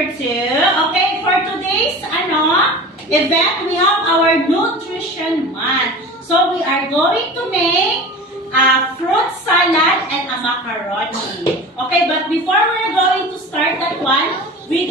number 2. Okay, for today's event, we have our nutrition month. So we are going to make a fruit salad and a macaroni. Okay, but before we're going to start that one, we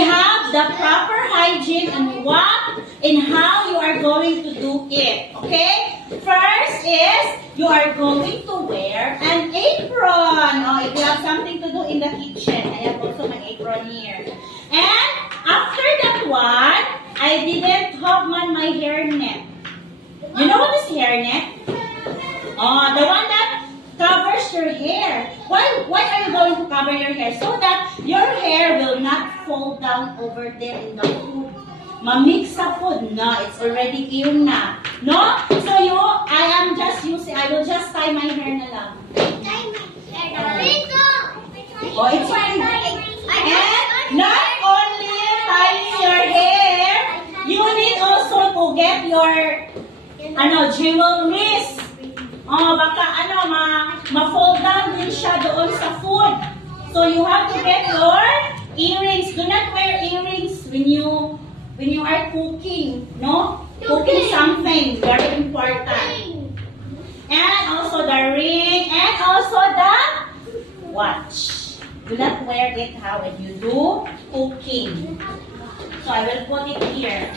have the proper hygiene and what and how you are going to do it. Okay? First is you are going to wear an apron. Oh, if you have something to do in the kitchen, I have also my apron here. And after that one, I didn't have my hairnet. You know what is hairnet? Oh, the one that covers your hair. Why are you going to cover your hair? So that your hair will not fall down over there in the food. Mamix sa food. No, it's already in na. No? So I will just tie my hair na lang. Oh, it's fine. And not only tying your hair, you need also to get your jewelries. Oh, baka ma-fall down din siya doon sa food. So you have to get your earrings. Do not wear earrings when you are cooking, no? Cooking something very important. And also the ring and also the watch. Do not wear it when you do cooking. So I will put it here.